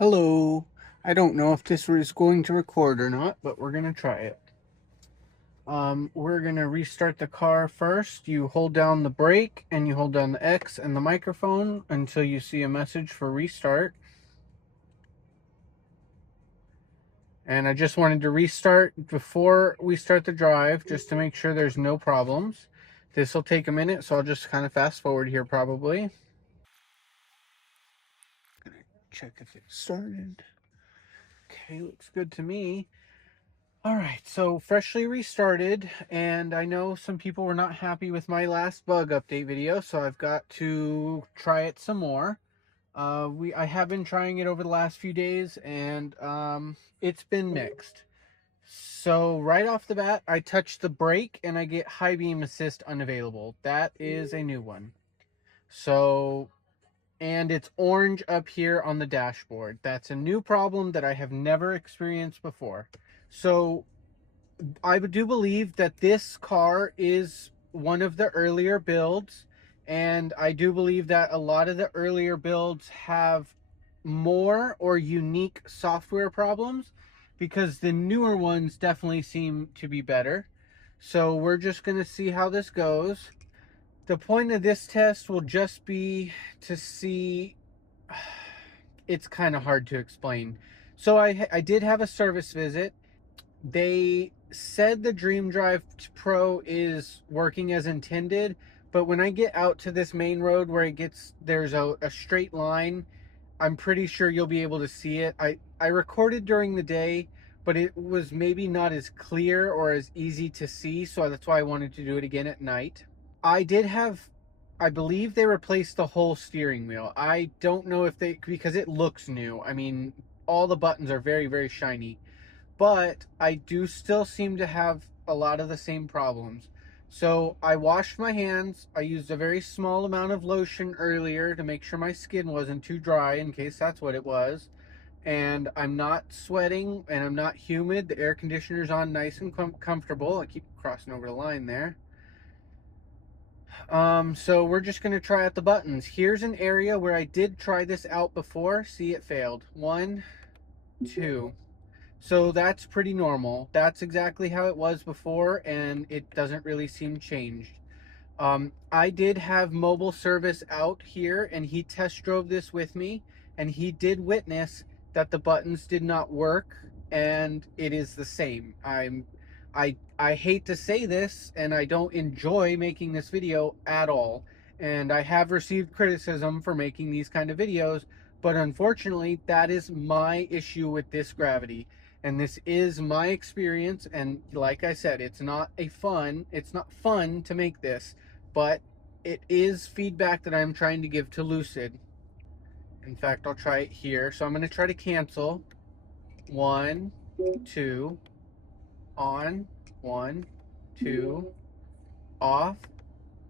Hello. I don't know if this is going to record or not, but we're going to try it. We're going to restart the car first. You hold down the brake and you hold down the X and the microphone until you see a message for restart. And I just wanted to restart before we start the drive just to make sure there's no problems. This will take a minute, so I'll just kind of fast forward here probably. Gonna check if it started. Okay, looks good to me. All right, so freshly restarted, and I know some people were not happy with my last bug update video, so I've got to try it some more. I have been trying it over the last few days, and it's been mixed. So right off the bat, I touch the brake and I get high beam assist unavailable. That is a new one. So, and it's orange up here on the dashboard. That's a new problem that I have never experienced before. So I do believe that this car is one of the earlier builds, and I do believe that a lot of the earlier builds have more or unique software problems, because the newer ones definitely seem to be better. So we're just going to see how this goes. The point of this test will just be to see. It's kind of hard to explain. So I did have a service visit. They said the Dream Drive Pro is working as intended, but when I get out to this main road where there's a straight line, I'm pretty sure you'll be able to see it. I recorded during the day, but it was maybe not as clear or as easy to see, so that's why I wanted to do it again at night. I believe they replaced the whole steering wheel. I don't know if because it looks new. I mean, all the buttons are very, very shiny. But I do still seem to have a lot of the same problems. So I washed my hands. I used a very small amount of lotion earlier to make sure my skin wasn't too dry, in case that's what it was. And I'm not sweating and I'm not humid. The air conditioner's on nice and comfortable. I keep crossing over the line there. So we're just going to try out the buttons. Here's an area where I did try this out before. See, it failed. 1, 2. So that's pretty normal. That's exactly how it was before, and it doesn't really seem changed. I did have mobile service out here, and he test drove this with me, and he did witness that the buttons did not work, and it is the same. I hate to say this, and I don't enjoy making this video at all. And I have received criticism for making these kind of videos, but unfortunately, that is my issue with this Gravity. And this is my experience, and like I said, it's not fun to make this, but it is feedback that I'm trying to give to Lucid. In fact, I'll try it here. So I'm going to try to cancel. 1, 2, on, 1, 2, off,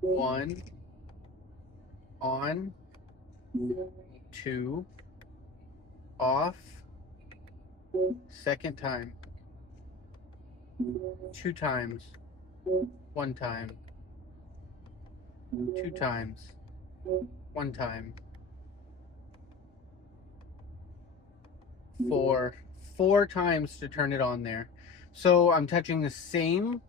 1, on, 2, off, second time, 2 times, 1 time, 2 times, 1 time, 4 times to turn it on there. So I'm touching the same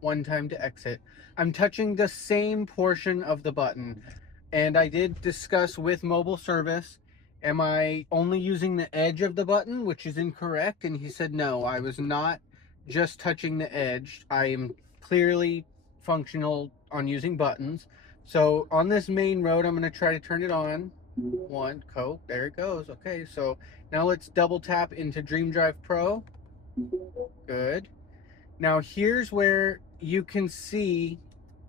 1 time to exit. I'm touching the same portion of the button. And I did discuss with mobile service, am I only using the edge of the button, which is incorrect? And he said, no, I was not just touching the edge. I am clearly functional on using buttons. So on this main road, I'm going to try to turn it on. 1, there it goes. Okay, so now let's double tap into Dream Drive Pro. Good. Now here's where you can see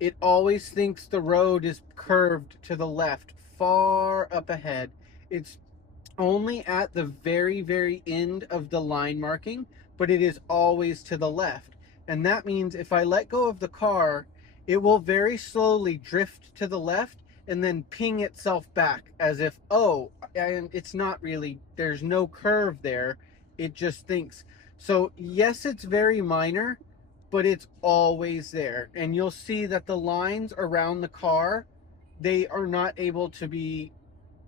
it always thinks the road is curved to the left, far up ahead. It's only at the very, very end of the line marking, but it is always to the left. And that means if I let go of the car, it will very slowly drift to the left and then ping itself back as if, oh, and it's not really, there's no curve there. It just thinks. So yes, it's very minor, but it's always there. And you'll see that the lines around the car, they are not able to be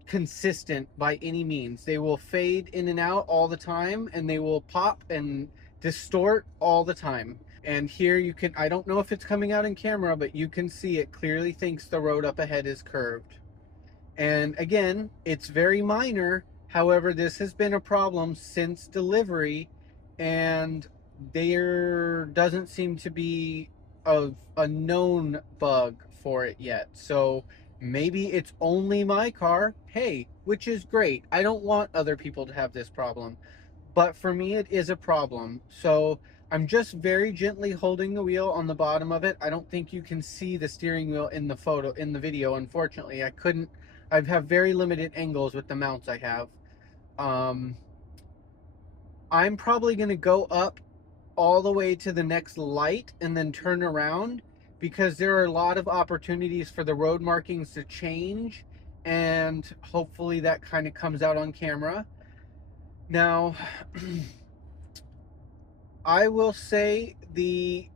consistent by any means. They will fade in and out all the time, and they will pop and distort all the time. And here you can, I don't know if it's coming out in camera, but you can see it clearly thinks the road up ahead is curved. And again, it's very minor. However, this has been a problem since delivery, and there doesn't seem to be a known bug for it yet. So maybe it's only my car. Hey, which is great. I don't want other people to have this problem. But for me, it is a problem. So I'm just very gently holding the wheel on the bottom of it. I don't think you can see the steering wheel in the photo, in the video. Unfortunately, I have very limited angles with the mounts I have. I'm probably going to go up all the way to the next light and then turn around, because there are a lot of opportunities for the road markings to change, and hopefully that kind of comes out on camera. Now, I will say the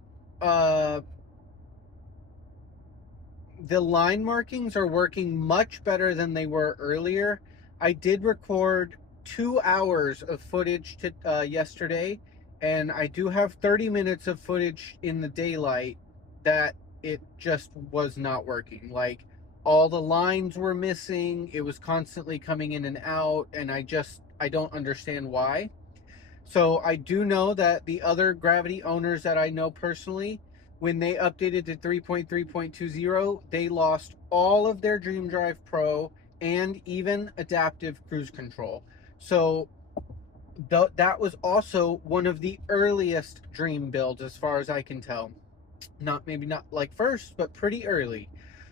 line markings are working much better than they were earlier. I did record 2 hours of footage yesterday, and I do have 30 minutes of footage in the daylight that it just was not working. Like, all the lines were missing, it was constantly coming in and out, and I don't understand why. So I do know that the other Gravity owners that I know personally, when they updated to 3.3.20, they lost all of their Dream Drive Pro and even adaptive cruise control. So that was also one of the earliest Dream builds, as far as I can tell. Maybe not like first, but pretty early.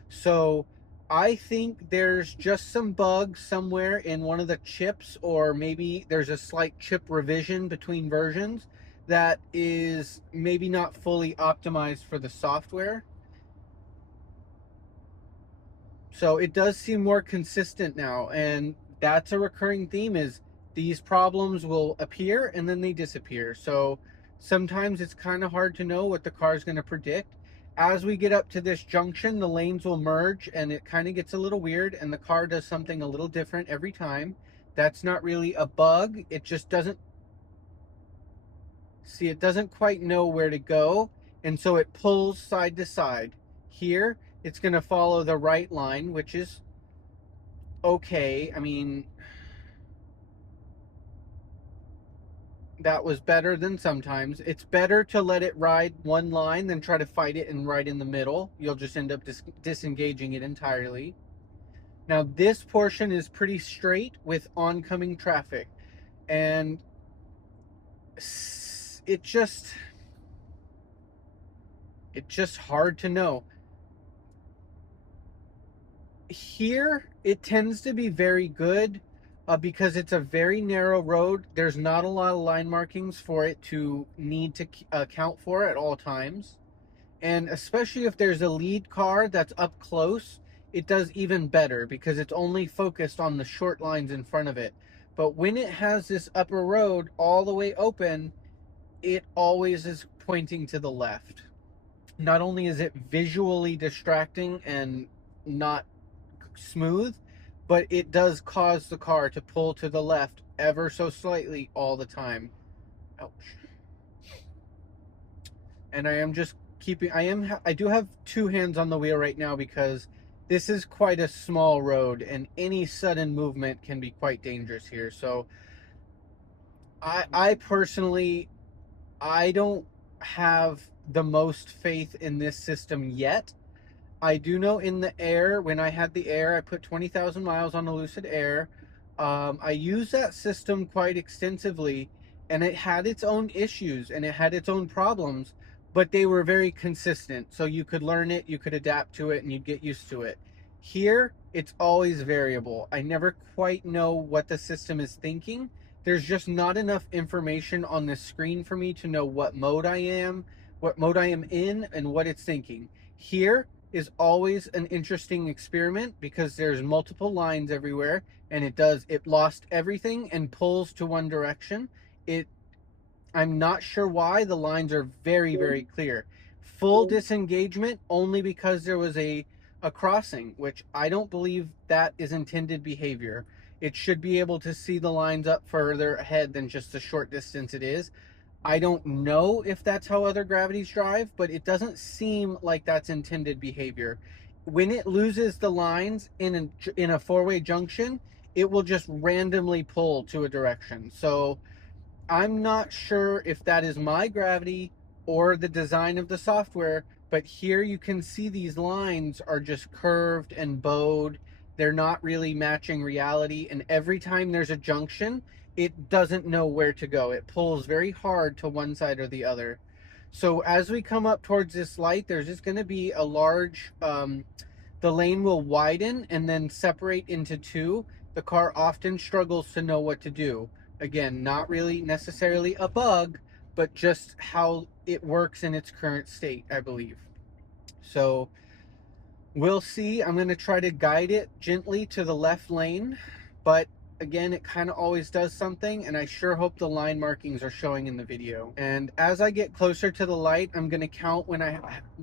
So I think there's just some bugs somewhere in one of the chips, or maybe there's a slight chip revision between versions that is maybe not fully optimized for the software. So it does seem more consistent now, and that's a recurring theme, is these problems will appear and then they disappear. So sometimes it's kind of hard to know what the car is going to predict. As we get up to this junction, the lanes will merge and it kind of gets a little weird, and the car does something a little different every time. That's not really a bug. It just doesn't see, it doesn't quite know where to go, and so it pulls side to side. Here, it's going to follow the right line, which is okay. I mean, that was better than sometimes. It's better to let it ride one line than try to fight it and ride in the middle. You'll just end up disengaging it entirely. Now, this portion is pretty straight with oncoming traffic, and it's just hard to know. Here, it tends to be very good because it's a very narrow road. There's not a lot of line markings for it to need to account for at all times. And especially if there's a lead car that's up close, it does even better because it's only focused on the short lines in front of it. But when it has this upper road all the way open, it always is pointing to the left. Not only is it visually distracting and not smooth, but it does cause the car to pull to the left ever so slightly all the time. Ouch. And I am just keeping, I do have two hands on the wheel right now because this is quite a small road and any sudden movement can be quite dangerous here. So I personally, I don't have the most faith in this system yet. I do know in the Air, when I had the Air, I put 20,000 miles on the Lucid Air. I used that system quite extensively, and it had its own issues and it had its own problems, but they were very consistent. So you could learn it, you could adapt to it, and you'd get used to it. Here, it's always variable. I never quite know what the system is thinking. There's just not enough information on the screen for me to know what mode I am in, and what it's thinking. Here is always an interesting experiment because there's multiple lines everywhere, and it lost everything and pulls to one direction. I'm not sure why. The lines are very, very clear. Full disengagement only because there was a a crossing, which I don't believe that is intended behavior. It should be able to see the lines up further ahead than just the short distance it is. I don't know if that's how other gravities drive, but it doesn't seem like that's intended behavior. When it loses the lines in a four-way junction, it will just randomly pull to a direction. So I'm not sure if that is my gravity or the design of the software, but here you can see these lines are just curved and bowed. They're not really matching reality. And every time there's a junction, it doesn't know where to go. It pulls very hard to one side or the other. So as we come up towards this light, there's just going to be a large, the lane will widen and then separate into two. The car often struggles to know what to do. Again, not really necessarily a bug, but just how it works in its current state, I believe. So we'll see. I'm going to try to guide it gently to the left lane, but again, it kind of always does something, and I sure hope the line markings are showing in the video. And as I get closer to the light, I'm going to count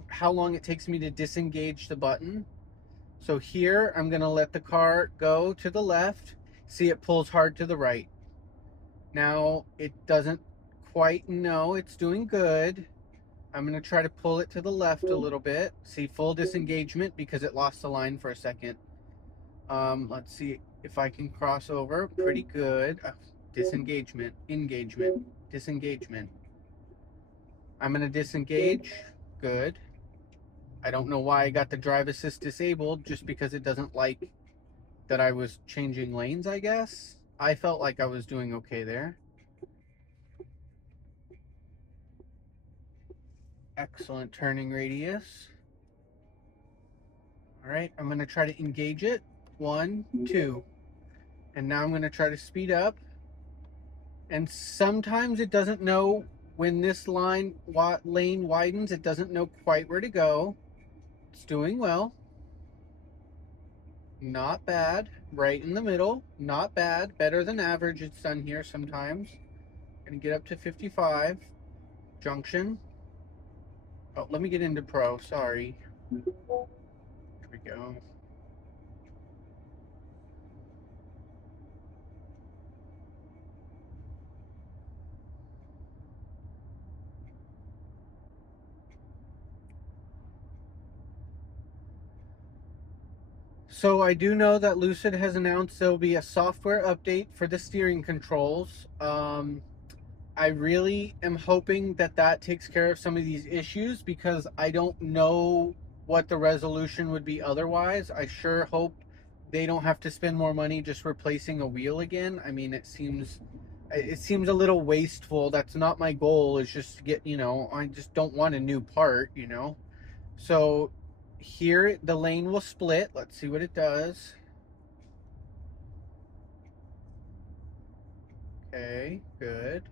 how long it takes me to disengage the button. So here, I'm going to let the car go to the left. See, it pulls hard to the right. Now, it doesn't quite know it's doing good. I'm going to try to pull it to the left a little bit. See, full disengagement because it lost the line for a second. Let's see if I can cross over. Pretty good. Disengagement, engagement, disengagement. I'm going to disengage. Good. I don't know why I got the drive assist disabled, just because it doesn't like that I was changing lanes, I guess. I felt like I was doing okay there. Excellent turning radius. All right, I'm going to try to engage it. 1, 2. And now I'm going to try to speed up. And sometimes it doesn't know when this lane widens, it doesn't know quite where to go. It's doing well. Not bad. Right in the middle. Not bad. Better than average it's done here sometimes. Gonna get up to 55. Junction. Oh, let me get into Pro. Sorry. Here we go. So I do know that Lucid has announced there will be a software update for the steering controls. I really am hoping that that takes care of some of these issues, because I don't know what the resolution would be otherwise. I sure hope they don't have to spend more money just replacing a wheel again. I mean, it seems a little wasteful. That's not my goal, is just to get, I just don't want a new part, So here the lane will split. Let's see what it does. Okay, good.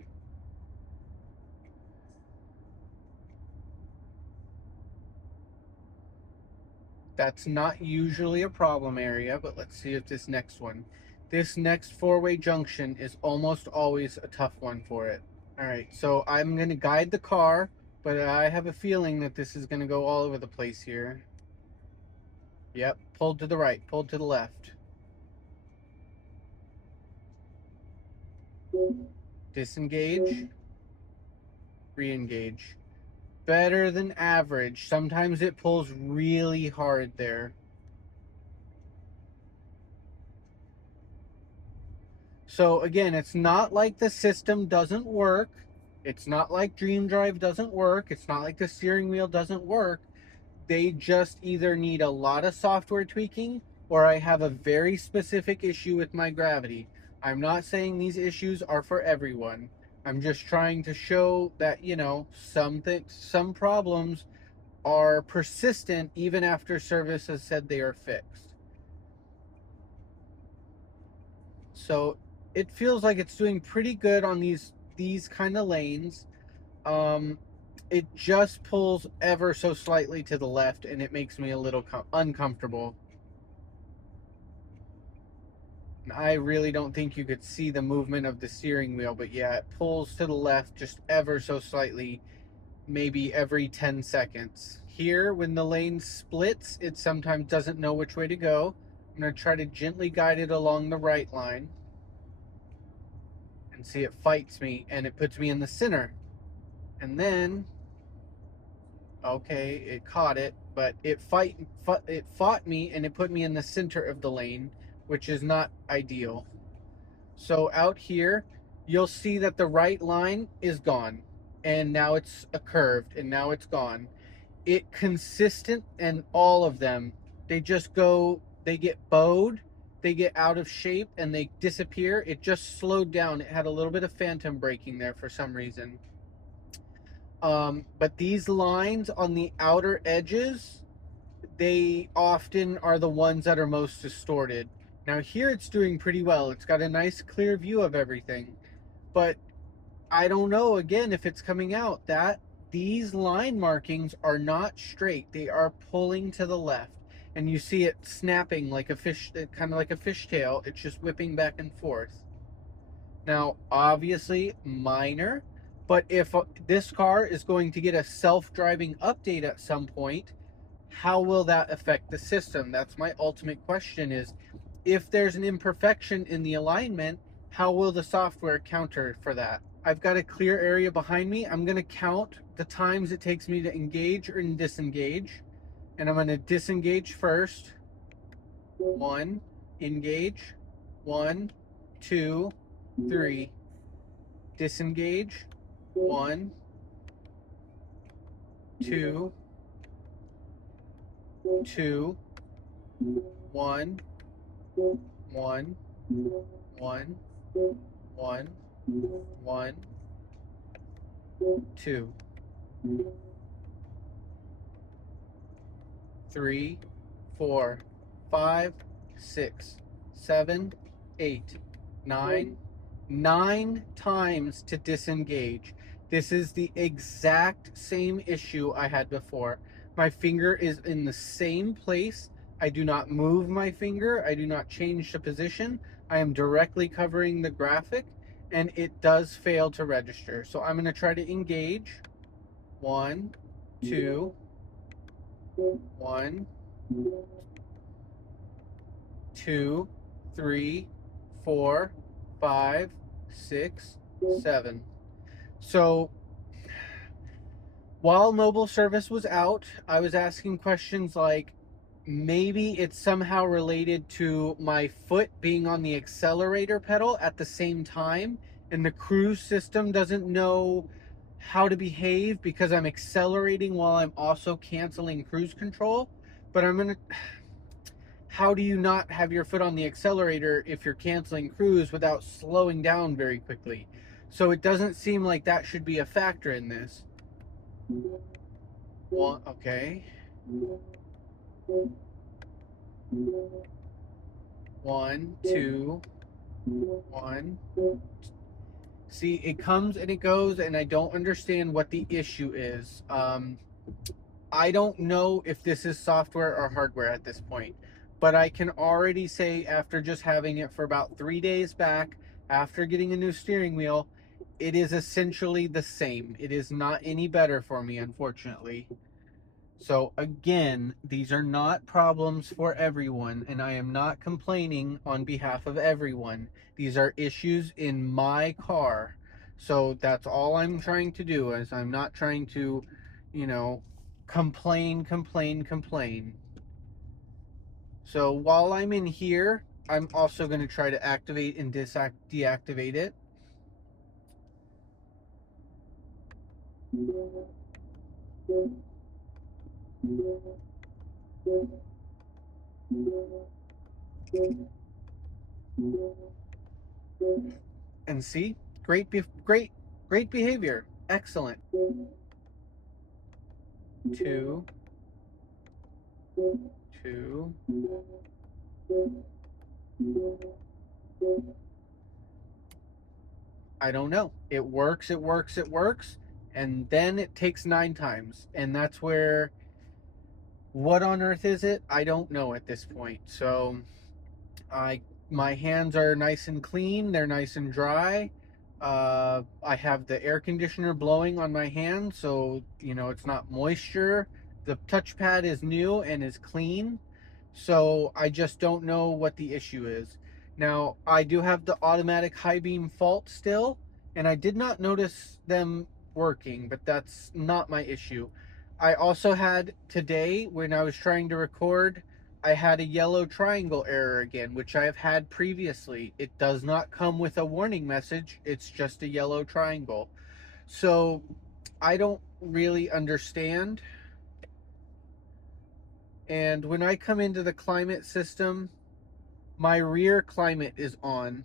That's not usually a problem area, but let's see if this next one. This next four-way junction is almost always a tough one for it. All right, so I'm going to guide the car, but I have a feeling that this is going to go all over the place here. Yep, pulled to the right, pulled to the left. Disengage, re-engage. Better than average. Sometimes it pulls really hard there. So again, it's not like the system doesn't work. It's not like Dream Drive doesn't work. It's not like the steering wheel doesn't work. They just either need a lot of software tweaking, or I have a very specific issue with my gravity. I'm not saying these issues are for everyone. I'm just trying to show that, some problems are persistent even after service has said they are fixed. So it feels like it's doing pretty good on these kind of lanes. It just pulls ever so slightly to the left, and it makes me a little uncomfortable. I really don't think you could see the movement of the steering wheel, but yeah, it pulls to the left just ever so slightly, maybe every 10 seconds. here, when the lane splits, it sometimes doesn't know which way to go. I'm going to try to gently guide it along the right line. And see, it fights me, and it puts me in the center. And then, okay, it caught it, but it fought me, and it put me in the center of the lane, which is not ideal. So out here, you'll see that the right line is gone, and now it's a curved, and now it's gone. It consistent, and all of them, they just go, they get bowed, they get out of shape, and they disappear. It just slowed down. It had a little bit of phantom braking there for some reason. But these lines on the outer edges, they often are the ones that are most distorted. Now here it's doing pretty well. It's got a nice clear view of everything, but I don't know again if it's coming out that these line markings are not straight. They are pulling to the left, and you see it snapping like a fish, kind of like a fishtail. It's just whipping back and forth. Now, obviously minor, but if this car is going to get a self-driving update at some point, how will that affect the system? That's my ultimate question, is if there's an imperfection in the alignment, how will the software counter for that? I've got a clear area behind me. I'm going to count the times it takes me to engage or disengage. And I'm going to disengage first. 1, engage. 1, 2, 3. Disengage. 1, 2, 2, 1, 1, 1, 1, 1, 2, 3, 4, 5, 6, 7, 8, 9. 9 times to disengage. This is the exact same issue I had before. My finger is in the same place. I do not move my finger. I do not change the position. I am directly covering the graphic, and it does fail to register. So I'm going to try to engage. 1, 2, 1, 2, 3, 4, 5, 6, 7. So while mobile service was out, I was asking questions like, maybe it's somehow related to my foot being on the accelerator pedal at the same time, and the cruise system doesn't know how to behave because I'm accelerating while I'm also canceling cruise control. But how do you not have your foot on the accelerator if you're canceling cruise without slowing down very quickly? So it doesn't seem like that should be a factor in this. Well, okay. 1, 2, 1. See, it comes and it goes, and I don't understand what the issue is. I don't know if this is software or hardware at this point, but I can already say, after just having it for about 3 days back, after getting a new steering wheel, it is essentially the same. It is not any better for me, unfortunately. So again, these are not problems for everyone, and I am not complaining on behalf of everyone. These are issues in my car. So that's all I'm trying to do, is I'm not trying to, complain. So while I'm in here, I'm also going to try to activate and deactivate it. And see, great behavior. Excellent. 2, 2. I don't know. It works, and then it takes 9 times. And that's where, what on earth is it? I don't know at this point. So my hands are nice and clean. They're nice and dry. I have the air conditioner blowing on my hands, so it's not moisture The touchpad is new and is clean, so I just don't know what the issue is. Now, I do have the automatic high beam fault still, and I did not notice them working, but that's not my issue. I also had today, when I was trying to record, I had a yellow triangle error again, which I have had previously. It does not come with a warning message, it's just a yellow triangle. So I don't really understand. And when I come into the climate system, my rear climate is on.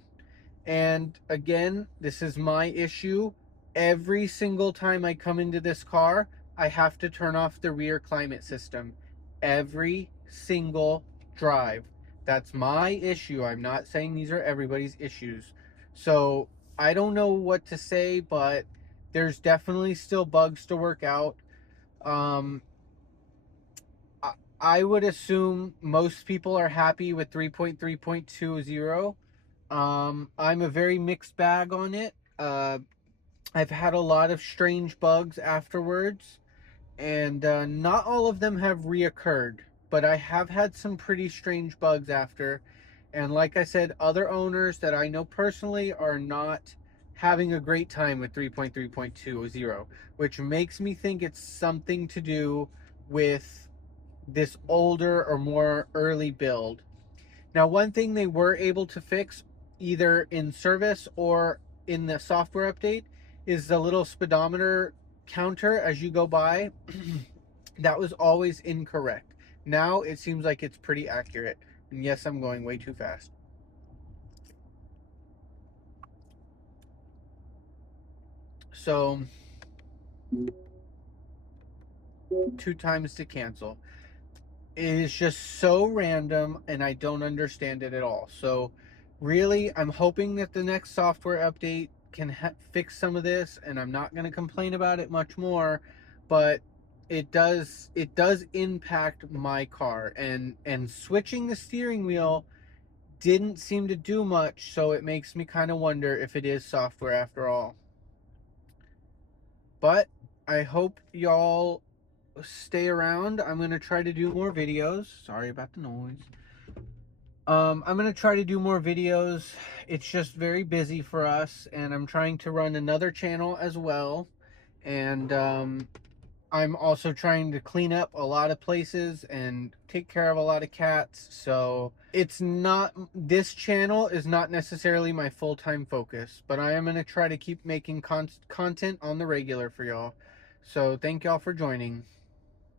And again, this is my issue. Every single time I come into this car, I have to turn off the rear climate system. Every single drive. That's my issue. I'm not saying these are everybody's issues. So I don't know what to say, but there's definitely still bugs to work out. Um, I would assume most people are happy with 3.3.20. I'm a very mixed bag on it. I've had a lot of strange bugs afterwards, and not all of them have reoccurred, but I have had some pretty strange bugs after. And like I said, other owners that I know personally are not having a great time with 3.3.20, which makes me think it's something to do with this older or more early build. Now, one thing they were able to fix either in service or in the software update is the little speedometer counter as you go by. That was always incorrect. Now it seems like it's pretty accurate. And yes, I'm going way too fast. So 2 times to cancel. It is just so random and I don't understand it at all. So really, I'm hoping that the next software update can fix some of this, and I'm not going to complain about it much more, but it does impact my car, and switching the steering wheel didn't seem to do much, so it makes me kind of wonder if it is software after all. But I hope y'all stay around. I'm going to try to do more videos. Sorry about the noise. I'm going to try to do more videos. It's just very busy for us, and I'm trying to run another channel as well. And I'm also trying to clean up a lot of places and take care of a lot of cats. So it's not, this channel is not necessarily my full-time focus, but I am going to try to keep making content on the regular for y'all. So thank y'all for joining.